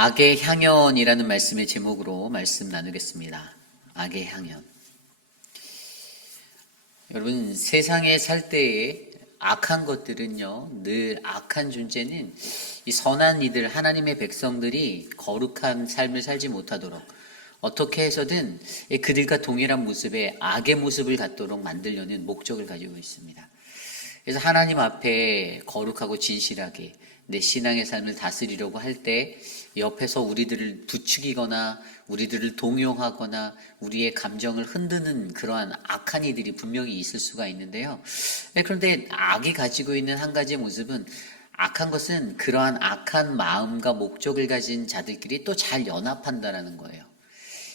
악의 향연이라는 말씀의 제목으로 말씀 나누겠습니다. 악의 향연. 여러분, 세상에 살 때에 악한 것들은요, 늘 악한 존재는 이 선한 이들, 하나님의 백성들이 거룩한 삶을 살지 못하도록 어떻게 해서든 그들과 동일한 모습의 악의 모습을 갖도록 만들려는 목적을 가지고 있습니다. 그래서 하나님 앞에 거룩하고 진실하게 내 신앙의 삶을 다스리려고 할 때 옆에서 우리들을 부추기거나 우리들을 동요하거나 우리의 감정을 흔드는 그러한 악한 이들이 분명히 있을 수가 있는데요. 그런데 악이 가지고 있는 한 가지의 모습은, 악한 것은 그러한 악한 마음과 목적을 가진 자들끼리 또 잘 연합한다라는 거예요.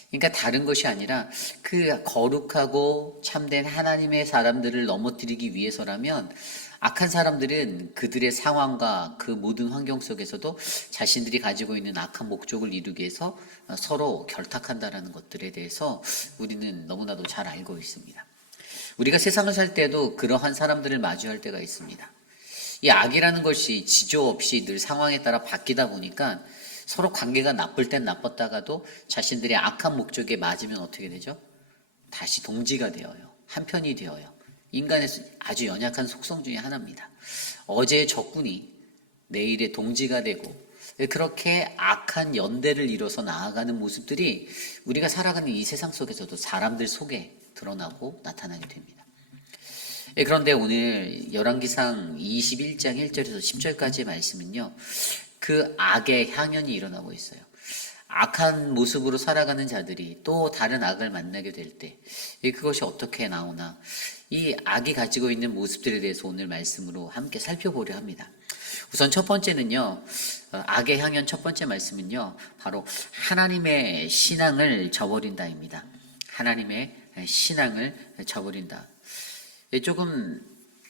그러니까 다른 것이 아니라 그 거룩하고 참된 하나님의 사람들을 넘어뜨리기 위해서라면 악한 사람들은 그들의 상황과 그 모든 환경 속에서도 자신들이 가지고 있는 악한 목적을 이루기 위해서 서로 결탁한다라는 것들에 대해서 우리는 너무나도 잘 알고 있습니다. 우리가 세상을 살 때도 그러한 사람들을 마주할 때가 있습니다. 이 악이라는 것이 지조 없이 늘 상황에 따라 바뀌다 보니까 서로 관계가 나쁠 땐 나빴다가도 자신들의 악한 목적에 맞으면 어떻게 되죠? 다시 동지가 되어요. 한편이 되어요. 인간의 아주 연약한 속성 중에 하나입니다. 어제의 적군이 내일의 동지가 되고 그렇게 악한 연대를 이뤄서 나아가는 모습들이 우리가 살아가는 이 세상 속에서도 사람들 속에 드러나고 나타나게 됩니다. 그런데 오늘 열왕기상 21장 1절에서 10절까지의 말씀은요, 그 악의 향연이 일어나고 있어요. 악한 모습으로 살아가는 자들이 또 다른 악을 만나게 될 때 그것이 어떻게 나오나, 이 악이 가지고 있는 모습들에 대해서 오늘 말씀으로 함께 살펴보려 합니다. 우선 첫 번째는요, 악의 향연 첫 번째 말씀은요, 바로 하나님의 신앙을 저버린다입니다. 하나님의 신앙을 저버린다. 조금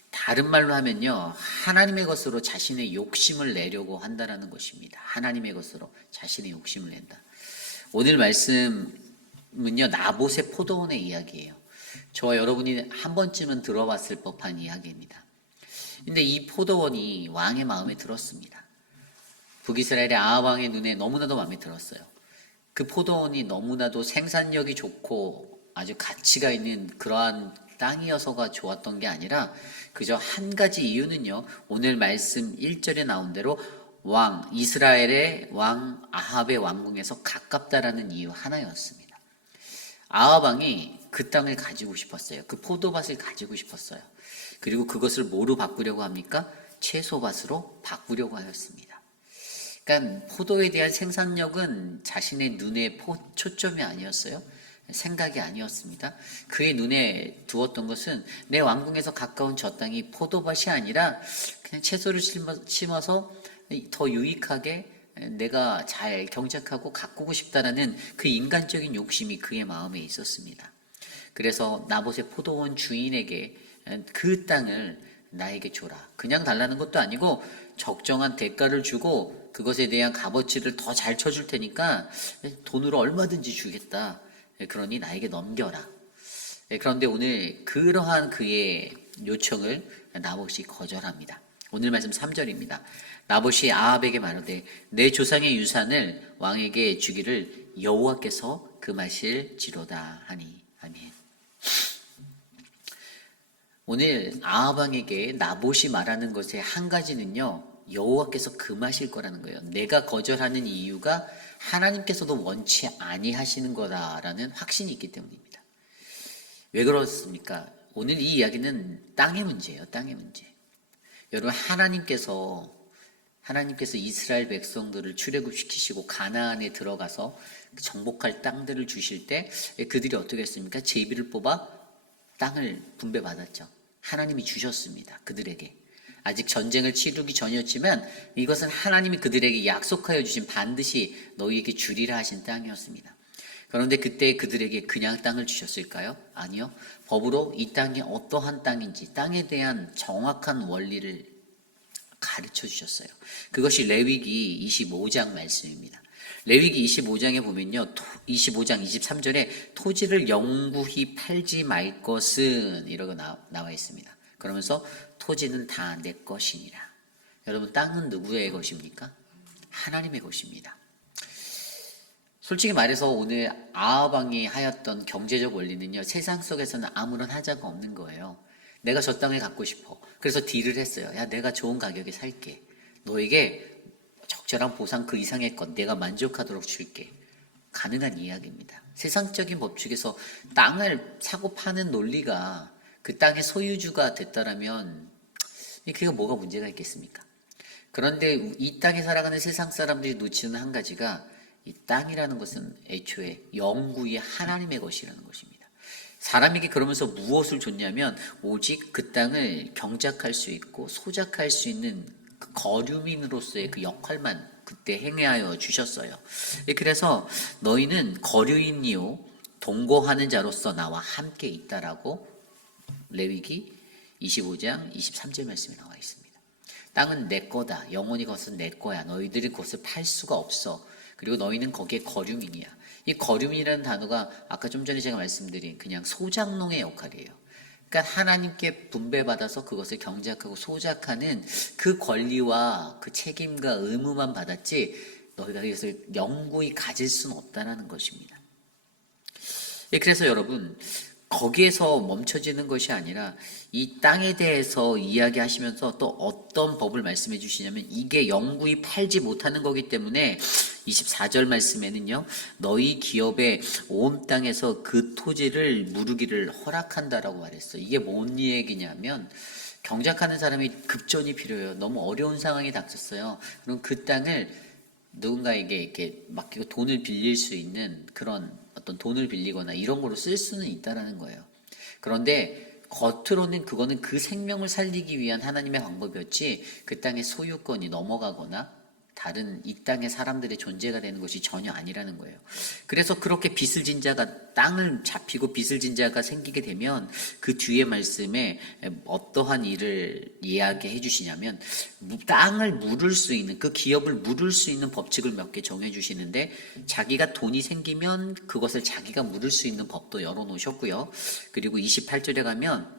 다른 말로 하면요, 하나님의 것으로 자신의 욕심을 내려고 한다라는 것입니다. 하나님의 것으로 자신의 욕심을 낸다. 오늘 말씀은요, 나봇의 포도원의 이야기예요. 저와 여러분이 한 번쯤은 들어봤을 법한 이야기입니다. 근데 이 포도원이 왕의 마음에 들었습니다. 북이스라엘의 아합 왕의 눈에 너무나도 마음에 들었어요. 그 포도원이 너무나도 생산력이 좋고 아주 가치가 있는 그러한 땅이어서가 좋았던 게 아니라 그저 한 가지 이유는요, 오늘 말씀 1절에 나온 대로 이스라엘의 왕 아합의 왕궁에서 가깝다라는 이유 하나였습니다. 아합 왕이 그 땅을 가지고 싶었어요. 그 포도밭을 가지고 싶었어요. 그리고 그것을 뭐로 바꾸려고 합니까? 채소밭으로 바꾸려고 하였습니다. 그러니까 포도에 대한 생산력은 자신의 눈의 초점이 아니었어요. 생각이 아니었습니다. 그의 눈에 두었던 것은 내 왕궁에서 가까운 저 땅이 포도밭이 아니라 그냥 채소를 심어서 더 유익하게 내가 잘 경작하고 가꾸고 싶다라는 그 인간적인 욕심이 그의 마음에 있었습니다. 그래서 나봇의 포도원 주인에게 그 땅을 나에게 줘라. 그냥 달라는 것도 아니고 적정한 대가를 주고 그것에 대한 값어치를 더 잘 쳐줄 테니까 돈으로 얼마든지 주겠다. 그러니 나에게 넘겨라. 그런데 오늘 그러한 그의 요청을 나봇이 거절합니다. 오늘 말씀 3절입니다. 나봇이 아합에게 말하되 내 조상의 유산을 왕에게 주기를 여호와께서 금하실지로다 하니. 아멘. 오늘 아합 왕에게 나봇이 말하는 것의 한 가지는요, 여호와께서 금하실 거라는 거예요. 내가 거절하는 이유가 하나님께서도 원치 아니하시는 거다라는 확신이 있기 때문입니다. 왜 그렇습니까? 오늘 이 이야기는 땅의 문제예요. 땅의 문제. 여러분, 하나님께서 이스라엘 백성들을 출애굽시키시고 가나안에 들어가서 정복할 땅들을 주실 때 그들이 어떻게 했습니까? 제비를 뽑아 땅을 분배받았죠. 하나님이 주셨습니다. 그들에게. 아직 전쟁을 치르기 전이었지만 이것은 하나님이 그들에게 약속하여 주신 반드시 너희에게 주리라 하신 땅이었습니다. 그런데 그때 그들에게 그냥 땅을 주셨을까요? 아니요. 법으로 이 땅이 어떠한 땅인지 땅에 대한 정확한 원리를 가르쳐 주셨어요. 그것이 레위기 25장 말씀입니다. 레위기 25장에 보면요, 25장 23절에 토지를 영구히 팔지 말 것은 이라고 나와 있습니다. 그러면서 토지는 다 내 것이니라. 여러분, 땅은 누구의 것입니까? 하나님의 것입니다. 솔직히 말해서 오늘 아합 왕이 하였던 경제적 원리는요, 세상 속에서는 아무런 하자가 없는 거예요. 내가 저 땅을 갖고 싶어. 그래서 딜을 했어요. 야, 내가 좋은 가격에 살게. 너에게 적절한 보상 그 이상의 것 내가 만족하도록 줄게. 가능한 이야기입니다. 세상적인 법칙에서 땅을 사고 파는 논리가 그 땅의 소유주가 됐다라면 그게 뭐가 문제가 있겠습니까? 그런데 이 땅에 살아가는 세상 사람들이 놓치는 한 가지가 이 땅이라는 것은 애초에 영구히 하나님의 것이라는 것입니다. 사람에게 그러면서 무엇을 줬냐면 오직 그 땅을 경작할 수 있고 소작할 수 있는 그 거류민으로서의 그 역할만 그때 행하여 주셨어요. 그래서 너희는 거류인이요 동거하는 자로서 나와 함께 있다라고 레위기 25장 23절 말씀에 나와 있습니다. 땅은 내 거다. 영원히 그것은 내 거야. 너희들이 그것을 팔 수가 없어. 그리고 너희는 거기에 거류민이야. 이 거류민이라는 단어가 아까 좀 전에 제가 말씀드린 그냥 소작농의 역할이에요. 그러니까 하나님께 분배받아서 그것을 경작하고 소작하는 그 권리와 그 책임과 의무만 받았지 너희가 이것을 영구히 가질 수는 없다는 것입니다. 그래서 여러분 거기에서 멈춰지는 것이 아니라 이 땅에 대해서 이야기하시면서 또 어떤 법을 말씀해 주시냐면 이게 영구히 팔지 못하는 거기 때문에 24절 말씀에는요, 너희 기업의 온 땅에서 그 토지를 무르기를 허락한다라고 말했어요. 이게 뭔 얘기냐면 경작하는 사람이 급전이 필요해요. 너무 어려운 상황이 닥쳤어요. 그럼 그 땅을 누군가에게 이렇게 맡기고 돈을 빌릴 수 있는 그런 어떤 돈을 빌리거나 이런 거로 쓸 수는 있다라는 거예요. 그런데 겉으로는 그거는 그 생명을 살리기 위한 하나님의 방법이었지 그 땅의 소유권이 넘어가거나 다른 이 땅의 사람들의 존재가 되는 것이 전혀 아니라는 거예요. 그래서 그렇게 빚을 진 자가 땅을 잡히고 빚을 진 자가 생기게 되면 그 뒤에 말씀에 어떠한 일을 이야기해 주시냐면 땅을 물을 수 있는 그 기업을 물을 수 있는 법칙을 몇 개 정해 주시는데 자기가 돈이 생기면 그것을 자기가 물을 수 있는 법도 열어 놓으셨고요. 그리고 28절에 가면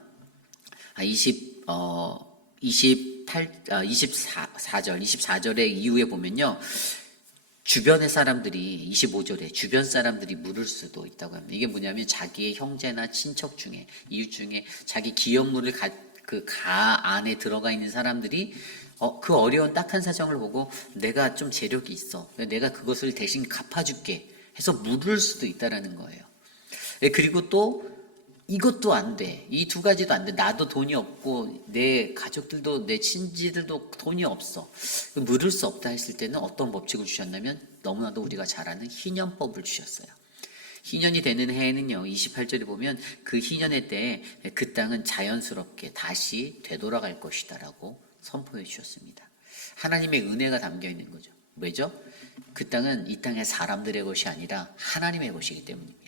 24절의 이후에 보면요. 주변의 사람들이 25절에 주변 사람들이 물을 수도 있다고 합니다. 이게 뭐냐면 자기의 형제나 친척 중에 이웃 중에 자기 기업물을 그 가 안에 들어가 있는 사람들이 그 어려운 딱한 사정을 보고 내가 좀 재력이 있어. 내가 그것을 대신 갚아줄게 해서 물을 수도 있다라는 거예요. 그리고 또 이것도 안 돼. 이 두 가지도 안 돼. 나도 돈이 없고 내 가족들도 내 친지들도 돈이 없어. 물을 수 없다 했을 때는 어떤 법칙을 주셨냐면 너무나도 우리가 잘 아는 희년법을 주셨어요. 희년이 되는 해에는요. 28절에 보면 그 희년의 때에 그 땅은 자연스럽게 다시 되돌아갈 것이다라고 선포해 주셨습니다. 하나님의 은혜가 담겨 있는 거죠. 왜죠? 그 땅은 이 땅의 사람들의 것이 아니라 하나님의 것이기 때문입니다.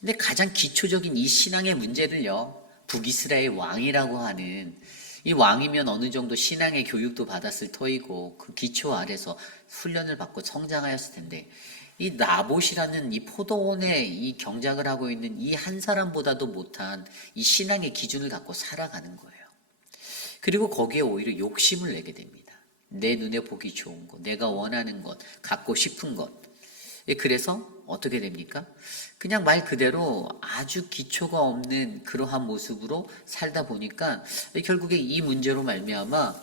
근데 가장 기초적인 이 신앙의 문제를요, 북이스라엘 왕이라고 하는 이 왕이면 어느 정도 신앙의 교육도 받았을 터이고 그 기초 아래서 훈련을 받고 성장하였을 텐데 이 나봇이라는 이 포도원에 이 경작을 하고 있는 이 한 사람보다도 못한 이 신앙의 기준을 갖고 살아가는 거예요. 그리고 거기에 오히려 욕심을 내게 됩니다. 내 눈에 보기 좋은 것, 내가 원하는 것, 갖고 싶은 것. 그래서 어떻게 됩니까? 그냥 말 그대로 아주 기초가 없는 그러한 모습으로 살다 보니까 결국에 이 문제로 말미암아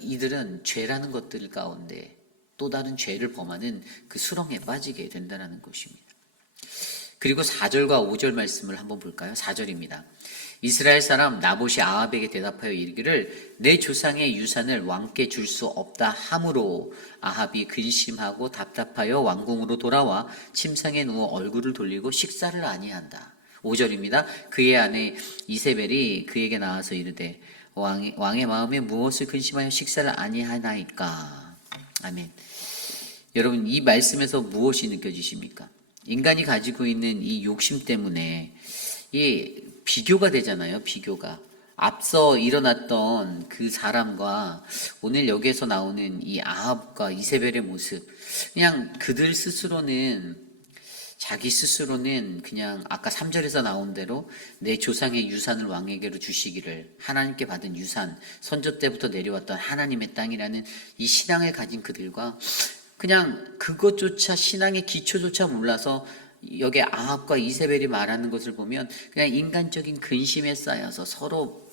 이들은 죄라는 것들 가운데 또 다른 죄를 범하는 그 수렁에 빠지게 된다는 것입니다. 그리고 4절과 5절 말씀을 한번 볼까요? 4절입니다. 이스라엘 사람 나봇이 아합에게 대답하여 이르기를 내 조상의 유산을 왕께 줄 수 없다 하므로 아합이 근심하고 답답하여 왕궁으로 돌아와 침상에 누워 얼굴을 돌리고 식사를 아니한다. 5절입니다. 그의 아내 이세벨이 그에게 나와서 이르되 왕의 마음에 무엇을 근심하여 식사를 아니하나이까. 아멘. 여러분 이 말씀에서 무엇이 느껴지십니까? 인간이 가지고 있는 이 욕심 때문에 이 비교가 되잖아요. 비교가. 앞서 일어났던 그 사람과 오늘 여기에서 나오는 이 아합과 이세벨의 모습. 그냥 그들 스스로는 자기 스스로는 그냥 아까 3절에서 나온 대로 내 조상의 유산을 왕에게로 주시기를 하나님께 받은 유산, 선조 때부터 내려왔던 하나님의 땅이라는 이 신앙을 가진 그들과 그냥 그것조차 신앙의 기초조차 몰라서 여기 아합과 이세벨이 말하는 것을 보면 그냥 인간적인 근심에 쌓여서 서로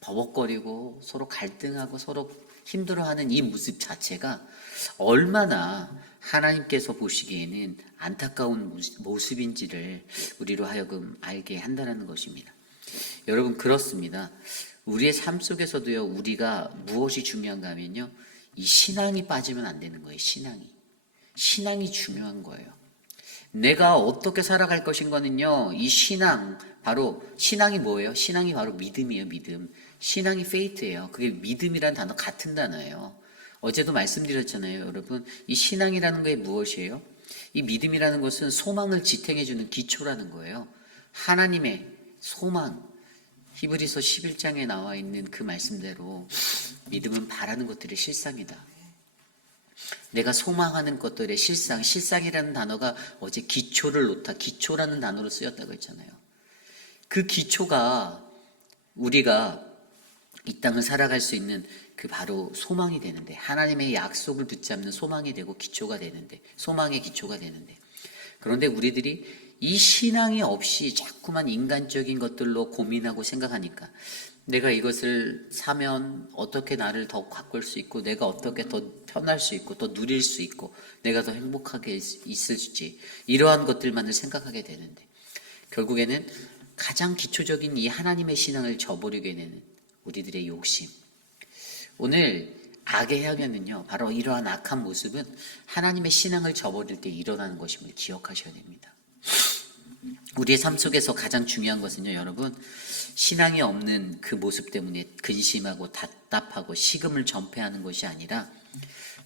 버벅거리고 서로 갈등하고 서로 힘들어하는 이 모습 자체가 얼마나 하나님께서 보시기에는 안타까운 모습인지를 우리로 하여금 알게 한다는 것입니다. 여러분, 그렇습니다. 우리의 삶 속에서도요, 우리가 무엇이 중요한가 하면요, 이 신앙이 빠지면 안 되는 거예요. 신앙이 중요한 거예요. 내가 어떻게 살아갈 것인가는요, 이 신앙, 바로 신앙이 뭐예요? 신앙이 바로 믿음이에요. 믿음. 신앙이 faith예요. 그게 믿음이라는 단어 같은 단어예요. 어제도 말씀드렸잖아요. 여러분, 이 신앙이라는 게 무엇이에요? 이 믿음이라는 것은 소망을 지탱해주는 기초라는 거예요. 하나님의 소망, 히브리서 11장에 나와 있는 그 말씀대로 믿음은 바라는 것들의 실상이다. 내가 소망하는 것들의 실상이라는 단어가 어제 기초를 놓다, 기초라는 단어로 쓰였다고 했잖아요. 그 기초가 우리가 이 땅을 살아갈 수 있는 그 바로 소망이 되는데, 하나님의 약속을 붙잡는 소망이 되고 기초가 되는데, 소망의 기초가 되는데, 그런데 우리들이 이 신앙이 없이 자꾸만 인간적인 것들로 고민하고 생각하니까 내가 이것을 사면 어떻게 나를 더 가꿀 수 있고, 내가 어떻게 더 편할 수 있고, 더 누릴 수 있고, 내가 더 행복하게 있을지, 이러한 것들만을 생각하게 되는데, 결국에는 가장 기초적인 이 하나님의 신앙을 저버리게 되는 우리들의 욕심. 오늘 악의 향연은요, 바로 이러한 악한 모습은 하나님의 신앙을 저버릴 때 일어나는 것임을 기억하셔야 됩니다. 우리의 삶 속에서 가장 중요한 것은요, 여러분, 신앙이 없는 그 모습 때문에 근심하고 답답하고 식음을 전폐하는 것이 아니라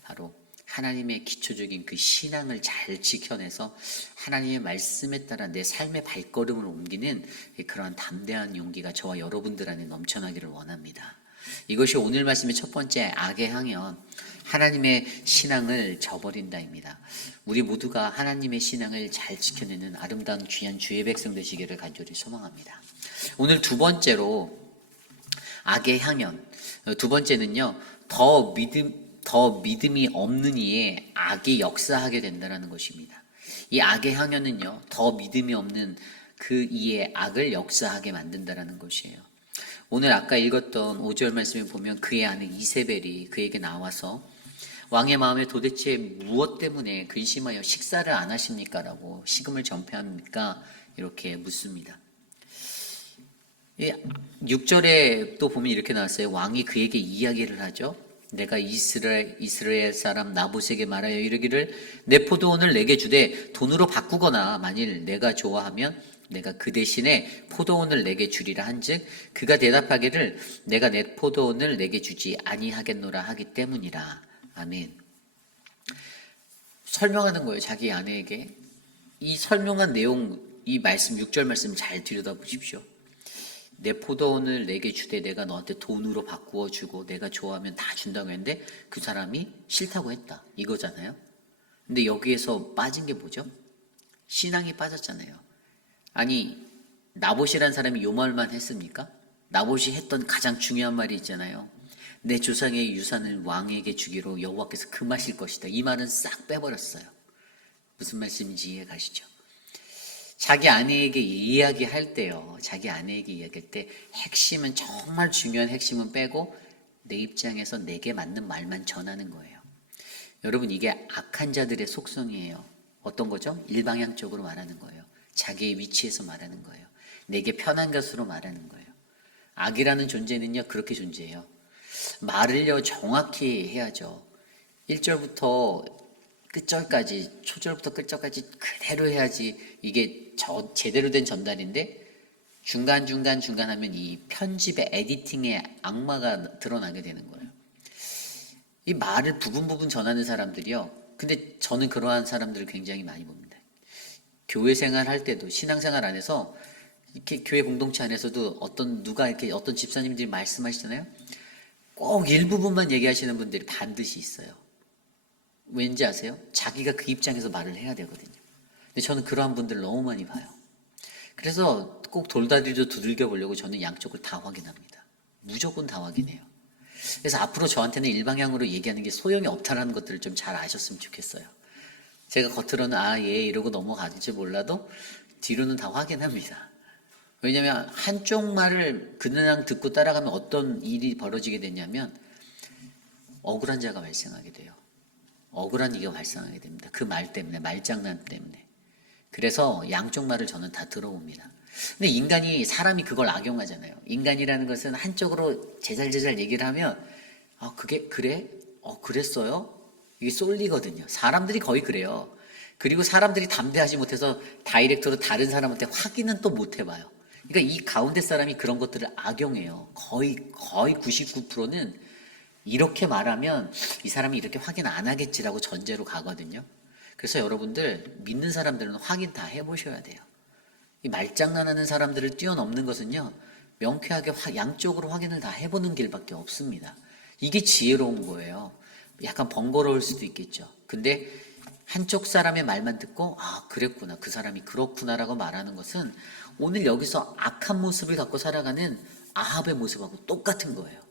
바로 하나님의 기초적인 그 신앙을 잘 지켜내서 하나님의 말씀에 따라 내 삶의 발걸음을 옮기는 그러한 담대한 용기가 저와 여러분들 안에 넘쳐나기를 원합니다. 이것이 오늘 말씀의 첫 번째 악의 향연, 하나님의 신앙을 저버린다입니다. 우리 모두가 하나님의 신앙을 잘 지켜내는 아름다운 귀한 주의 백성 되시기를 간절히 소망합니다. 오늘 두 번째로 악의 향연, 두 번째는요, 더 믿음이 없는 이에 악이 역사하게 된다는 것입니다. 이 악의 향연은요, 더 믿음이 없는 그 이에 악을 역사하게 만든다는 것이에요. 오늘 아까 읽었던 5절 말씀에 보면 그의 아내 이세벨이 그에게 나와서 왕의 마음에 도대체 무엇 때문에 근심하여 식사를 안 하십니까? 라고 식음을 전폐합니까? 이렇게 묻습니다. 6절에 또 보면 이렇게 나왔어요. 왕이 그에게 이야기를 하죠. 내가 이스라엘 사람 나봇에게 말하여 이르기를 내 포도원을 내게 주되 돈으로 바꾸거나 만일 내가 좋아하면 내가 그 대신에 포도원을 내게 주리라 한즉 그가 대답하기를 내가 내 포도원을 내게 주지 아니하겠노라 하기 때문이라. 아멘. 설명하는 거예요. 자기 아내에게. 이 설명한 내용, 이 말씀 6절 말씀 잘 들여다보십시오. 내 포도원을 내게 주되 내가 너한테 돈으로 바꾸어 주고 내가 좋아하면 다 준다고 했는데 그 사람이 싫다고 했다. 이거잖아요. 근데 여기에서 빠진 게 뭐죠? 신앙이 빠졌잖아요. 아니, 나봇이라는 사람이 요 말만 했습니까? 나봇이 했던 가장 중요한 말이 있잖아요. 내 조상의 유산을 왕에게 주기로 여호와께서 금하실 것이다. 이 말은 싹 빼버렸어요. 무슨 말씀인지 이해 가시죠? 자기 아내에게 이야기할 때요. 자기 아내에게 이야기할 때 핵심은, 정말 중요한 핵심은 빼고 내 입장에서 내게 맞는 말만 전하는 거예요. 여러분, 이게 악한 자들의 속성이에요. 어떤 거죠? 일방향적으로 말하는 거예요. 자기의 위치에서 말하는 거예요. 내게 편한 것으로 말하는 거예요. 악이라는 존재는요, 그렇게 존재해요. 말을요, 정확히 해야죠. 1절부터 끝절까지, 초절부터 끝절까지 그대로 해야지 이게 제대로 된 전달인데, 중간 하면 이 편집의 에디팅의 악마가 드러나게 되는 거예요. 이 말을 부분 전하는 사람들이요. 근데 저는 그러한 사람들을 굉장히 많이 봅니다. 교회 생활 할 때도, 신앙생활 안에서, 이렇게 교회 공동체 안에서도 어떤 집사님들이 말씀하시잖아요. 꼭 일부분만 얘기하시는 분들이 반드시 있어요. 왠지 아세요? 자기가 그 입장에서 말을 해야 되거든요. 근데 저는 그러한 분들 너무 많이 봐요. 그래서 꼭 돌다리도 두들겨 보려고 저는 양쪽을 다 확인합니다. 무조건 다 확인해요. 그래서 앞으로 저한테는 일방향으로 얘기하는 게 소용이 없다는 것들을 좀 잘 아셨으면 좋겠어요. 제가 겉으로는 이러고 넘어가는지 몰라도 뒤로는 다 확인합니다. 왜냐하면 한쪽 말을 그냥 듣고 따라가면 어떤 일이 벌어지게 되냐면 억울한 자가 발생하게 돼요. 억울한 이가 발생하게 됩니다. 그 말 때문에, 말장난 때문에. 그래서 양쪽 말을 저는 다 들어봅니다. 근데 사람이 그걸 악용하잖아요. 인간이라는 것은 한쪽으로 제잘제잘 얘기를 하면, 그게, 그래? 그랬어요? 이게 쏠리거든요. 사람들이 거의 그래요. 그리고 사람들이 담대하지 못해서 다이렉트로 다른 사람한테 확인은 또 못 해봐요. 그러니까 이 가운데 사람이 그런 것들을 악용해요. 거의 99%는 이렇게 말하면 이 사람이 이렇게 확인 안 하겠지라고 전제로 가거든요. 그래서 여러분들 믿는 사람들은 확인 다 해보셔야 돼요. 이 말장난하는 사람들을 뛰어넘는 것은요, 명쾌하게 양쪽으로 확인을 다 해보는 길밖에 없습니다. 이게 지혜로운 거예요. 약간 번거로울 수도 있겠죠. 근데 한쪽 사람의 말만 듣고 그랬구나, 그 사람이 그렇구나라고 말하는 것은 오늘 여기서 악한 모습을 갖고 살아가는 아합의 모습하고 똑같은 거예요.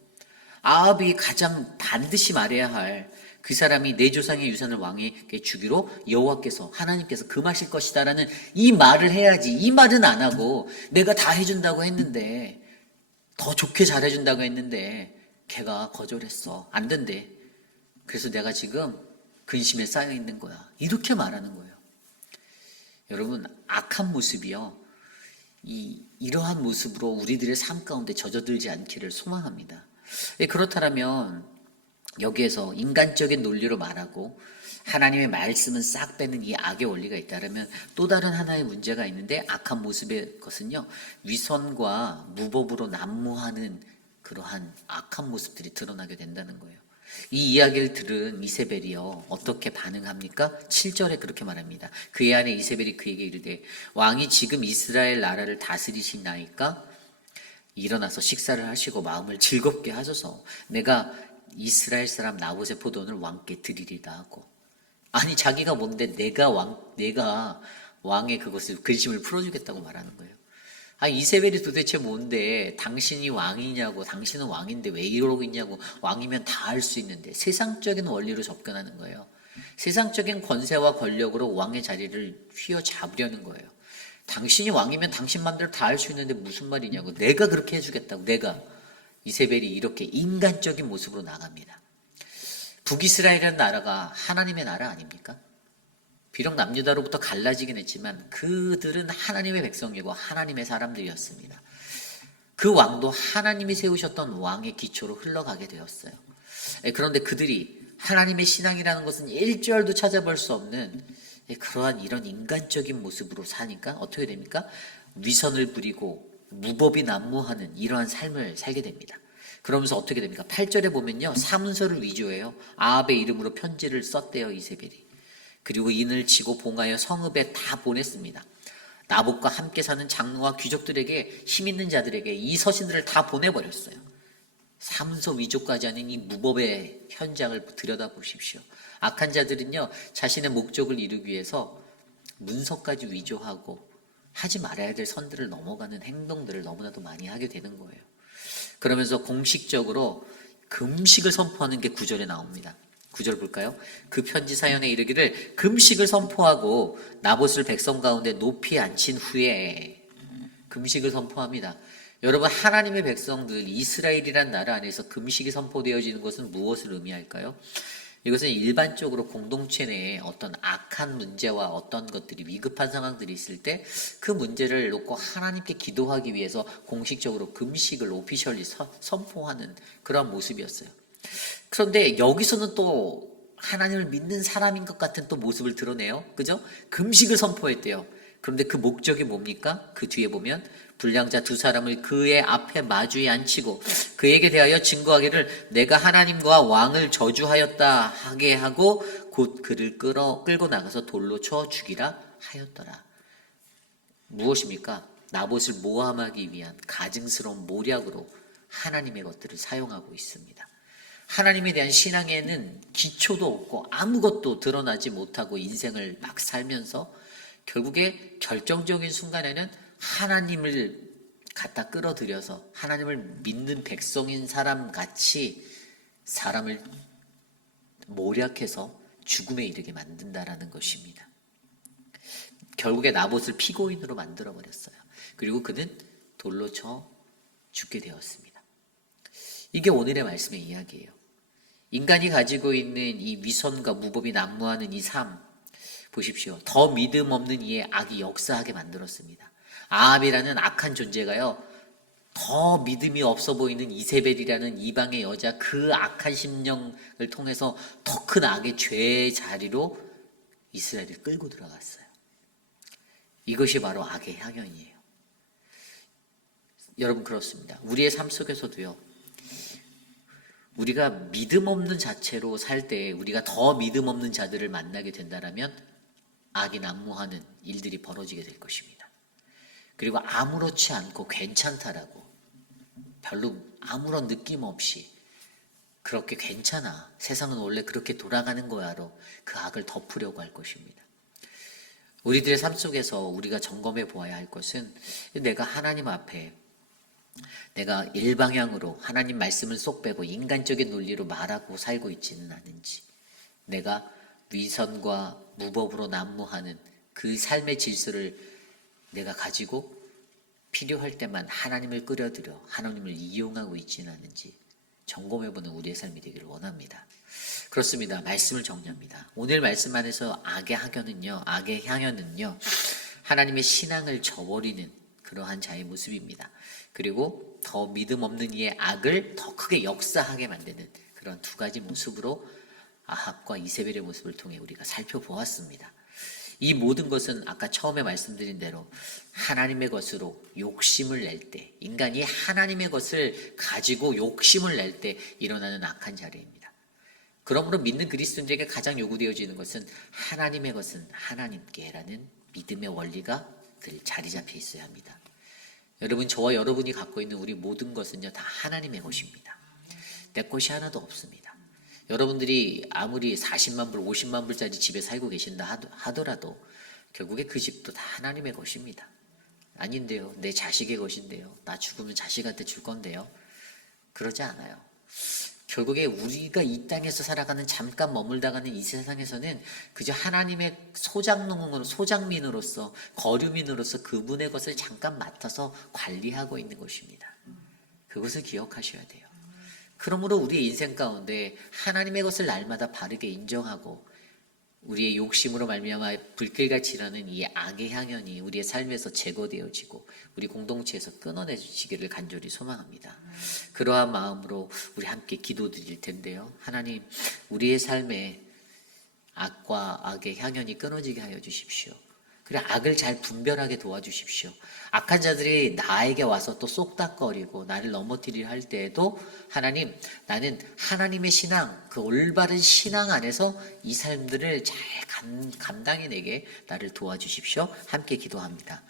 아합이 가장 반드시 말해야 할 그 사람이 내 조상의 유산을 왕에게 주기로 여호와께서 하나님께서 금하실 것이다라는 이 말을 해야지. 이 말은 안 하고 내가 다 해준다고 했는데, 더 좋게 잘해준다고 했는데 걔가 거절했어. 안 된대. 그래서 내가 지금 근심에 쌓여 있는 거야. 이렇게 말하는 거예요. 여러분, 악한 모습이요, 이러한 모습으로 우리들의 삶 가운데 젖어들지 않기를 소망합니다. 그렇다면 여기에서 인간적인 논리로 말하고 하나님의 말씀은 싹 빼는 이 악의 원리가 있다면 또 다른 하나의 문제가 있는데, 악한 모습의 것은요, 위선과 무법으로 난무하는 그러한 악한 모습들이 드러나게 된다는 거예요. 이 이야기를 들은 이세벨이요, 어떻게 반응합니까? 7절에 그렇게 말합니다. 그의 아내 이세벨이 그에게 이르되, 왕이 지금 이스라엘 나라를 다스리시나이까? 일어나서 식사를 하시고 마음을 즐겁게 하소서. 내가 이스라엘 사람 나봇의 포도원을 왕께 드리리다 하고. 아니, 자기가 뭔데 내가 왕의 그것을 근심을 풀어주겠다고 말하는 거예요. 이세벨이 도대체 뭔데, 당신이 왕이냐고, 당신은 왕인데 왜 이러고 있냐고, 왕이면 다 할 수 있는데, 세상적인 원리로 접근하는 거예요. 세상적인 권세와 권력으로 왕의 자리를 휘어잡으려는 거예요. 당신이 왕이면 당신 맘대로 다 할 수 있는데 무슨 말이냐고, 내가 그렇게 해주겠다고, 이세벨이 이렇게 인간적인 모습으로 나갑니다. 북이스라엘이라는 나라가 하나님의 나라 아닙니까? 비록 남유다로부터 갈라지긴 했지만 그들은 하나님의 백성이고 하나님의 사람들이었습니다. 그 왕도 하나님이 세우셨던 왕의 기초로 흘러가게 되었어요. 그런데 그들이 하나님의 신앙이라는 것은 1절도 찾아볼 수 없는 그러한 이런 인간적인 모습으로 사니까 어떻게 됩니까? 위선을 부리고 무법이 난무하는 이러한 삶을 살게 됩니다. 그러면서 어떻게 됩니까? 8절에 보면요, 사문서를 위조해요. 아합의 이름으로 편지를 썼대요, 이세벨이. 그리고 인을 치고 봉하여 성읍에 다 보냈습니다. 나봇과 함께 사는 장로와 귀족들에게, 힘 있는 자들에게 이 서신들을 다 보내버렸어요. 사문서 위조까지 하는 이 무법의 현장을 들여다보십시오. 악한 자들은요, 자신의 목적을 이루기 위해서 문서까지 위조하고 하지 말아야 될 선들을 넘어가는 행동들을 너무나도 많이 하게 되는 거예요. 그러면서 공식적으로 금식을 선포하는 게 9절에 나옵니다. 9절 볼까요? 그 편지 사연에 이르기를 금식을 선포하고 나봇을 백성 가운데 높이 앉힌 후에 금식을 선포합니다. 여러분, 하나님의 백성들, 이스라엘이란 나라 안에서 금식이 선포되어지는 것은 무엇을 의미할까요? 이것은 일반적으로 공동체 내에 어떤 악한 문제와 어떤 것들이, 위급한 상황들이 있을 때 그 문제를 놓고 하나님께 기도하기 위해서 공식적으로 금식을 오피셜리 선포하는 그런 모습이었어요. 그런데 여기서는 또 하나님을 믿는 사람인 것 같은 또 모습을 드러내요. 그죠? 금식을 선포했대요. 그런데 그 목적이 뭡니까? 그 뒤에 보면 불량자 두 사람을 그의 앞에 마주에 앉히고 그에게 대하여 증거하기를 내가 하나님과 왕을 저주하였다 하게 하고 곧 그를 끌고 나가서 돌로 쳐 죽이라 하였더라. 무엇입니까? 나봇을 모함하기 위한 가증스러운 모략으로 하나님의 것들을 사용하고 있습니다. 하나님에 대한 신앙에는 기초도 없고 아무것도 드러나지 못하고 인생을 막 살면서 결국에 결정적인 순간에는 하나님을 갖다 끌어들여서 하나님을 믿는 백성인 사람 같이 사람을 모략해서 죽음에 이르게 만든다라는 것입니다. 결국에 나봇을 피고인으로 만들어버렸어요. 그리고 그는 돌로 쳐 죽게 되었습니다. 이게 오늘의 말씀의 이야기예요. 인간이 가지고 있는 이 위선과 무법이 난무하는 이 삶 보십시오. 더 믿음 없는 이의 악이 역사하게 만들었습니다. 아합이라는 악한 존재가요, 더 믿음이 없어 보이는 이세벨이라는 이방의 여자, 그 악한 심령을 통해서 더 큰 악의 죄의 자리로 이스라엘을 끌고 들어갔어요. 이것이 바로 악의 향연이에요. 여러분, 그렇습니다. 우리의 삶 속에서도요, 우리가 믿음 없는 자체로 살 때 우리가 더 믿음 없는 자들을 만나게 된다면 악이 난무하는 일들이 벌어지게 될 것입니다. 그리고 아무렇지 않고 괜찮다라고 별로 아무런 느낌 없이 그렇게 괜찮아, 세상은 원래 그렇게 돌아가는 거야로 그 악을 덮으려고 할 것입니다. 우리들의 삶 속에서 우리가 점검해 보아야 할 것은 내가 하나님 앞에 내가 일방향으로 하나님 말씀을 쏙 빼고 인간적인 논리로 말하고 살고 있지는 않은지, 내가 위선과 무법으로 난무하는 그 삶의 질서를 내가 가지고 필요할 때만 하나님을 끌어들여 하나님을 이용하고 있지는 않은지 점검해보는 우리의 삶이 되기를 원합니다. 그렇습니다. 말씀을 정리합니다. 오늘 말씀 안에서 악의 향연은요, 하나님의 신앙을 저버리는 그러한 자의 모습입니다. 그리고 더 믿음 없는 이의 악을 더 크게 역사하게 만드는 그런 두 가지 모습으로 아합과 이세벨의 모습을 통해 우리가 살펴보았습니다. 이 모든 것은 아까 처음에 말씀드린 대로 하나님의 것으로 욕심을 낼 때, 인간이 하나님의 것을 가지고 욕심을 낼 때 일어나는 악한 자리입니다. 그러므로 믿는 그리스도인들에게 가장 요구되어지는 것은 하나님의 것은 하나님께라는 믿음의 원리가 늘 자리 잡혀 있어야 합니다. 여러분, 저와 여러분이 갖고 있는 우리 모든 것은요, 다 하나님의 것입니다. 내 것이 하나도 없습니다. 여러분들이 아무리 40만 불, 50만 불짜리 집에 살고 계신다 하더라도 결국에 그 집도 다 하나님의 것입니다. 아닌데요, 내 자식의 것인데요, 나 죽으면 자식한테 줄 건데요. 그러지 않아요. 결국에 우리가 이 땅에서 살아가는, 잠깐 머물다가는 이 세상에서는 그저 하나님의 소장민으로서, 거류민으로서 그분의 것을 잠깐 맡아서 관리하고 있는 것입니다. 그것을 기억하셔야 돼요. 그러므로 우리의 인생 가운데 하나님의 것을 날마다 바르게 인정하고 우리의 욕심으로 말미암아 불길같이 일어나는 이 악의 향연이 우리의 삶에서 제거되어지고 우리 공동체에서 끊어내시기를 간절히 소망합니다. 그러한 마음으로 우리 함께 기도드릴 텐데요. 하나님, 우리의 삶에 악과 악의 향연이 끊어지게 하여 주십시오. 그래, 악을 잘 분별하게 도와주십시오. 악한 자들이 나에게 와서 또 쏙닥거리고 나를 넘어뜨리려 할 때에도 하나님, 나는 하나님의 신앙, 그 올바른 신앙 안에서 이 삶들을 잘 감당해내게 나를 도와주십시오. 함께 기도합니다.